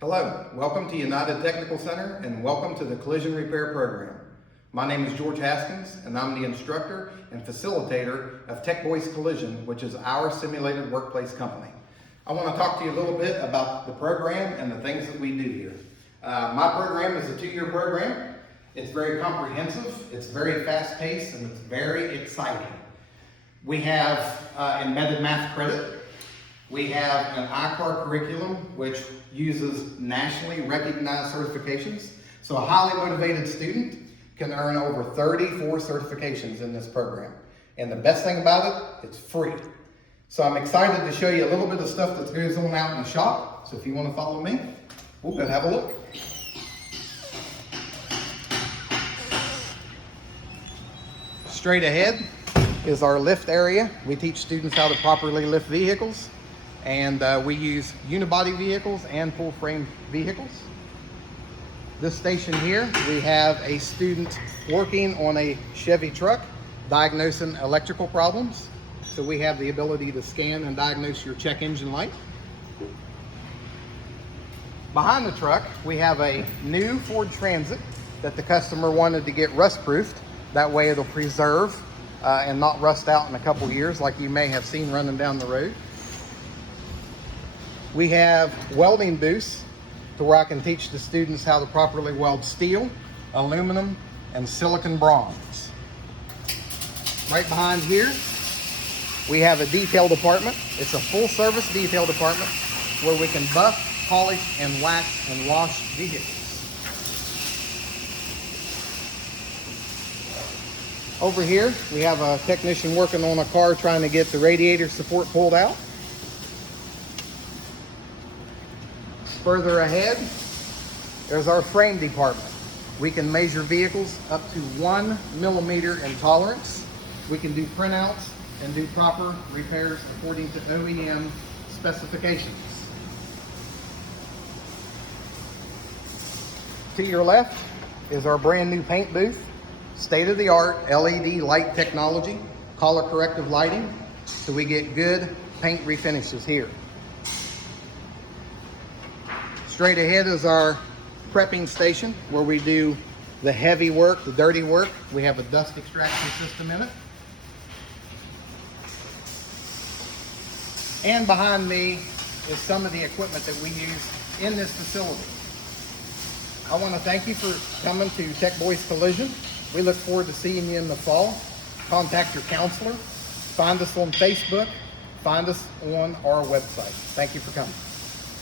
Hello, welcome to United Technical Center and welcome to the Collision Repair Program. My name is George Haskins and I'm the instructor and facilitator of Tech Boys Collision, which is our simulated workplace company. I want to talk to you a little bit about the program and the things that we do here. My program is a 2-year program. It's very comprehensive, it's very fast-paced, and it's very exciting. We have embedded math credit. We have an ICAR curriculum, which uses nationally recognized certifications. So a highly motivated student can earn over 34 certifications in this program. And the best thing about it, it's free. So I'm excited to show you a little bit of stuff that goes on out in the shop. So if you want to follow me, we'll go have a look. Straight ahead is our lift area. We teach students how to properly lift vehicles. And we use unibody vehicles and full frame vehicles. This station here, we have a student working on a Chevy truck, diagnosing electrical problems. So we have the ability to scan and diagnose your check engine light. Behind the truck, we have a new Ford Transit that the customer wanted to get rust proofed. That way it'll preserve and not rust out in a couple years like you may have seen running down the road. We have welding booths to where I can teach the students how to properly weld steel, aluminum, and silicon bronze. Right behind here, we have a detail department. It's a full service detail department where we can buff, polish, and wax and wash vehicles. Over here, we have a technician working on a car trying to get the radiator support pulled out. Further ahead, there's our frame department. We can measure vehicles up to 1 millimeter in tolerance. We can do printouts and do proper repairs according to OEM specifications. To your left is our brand new paint booth. State-of-the-art LED light technology, color corrective lighting, so we get good paint refinishes here. Straight ahead is our prepping station where we do the heavy work, the dirty work. We have a dust extraction system in it. And behind me is some of the equipment that we use in this facility. I want to thank you for coming to Tech Boys Collision. We look forward to seeing you in the fall. Contact your counselor. Find us on Facebook. Find us on our website. Thank you for coming.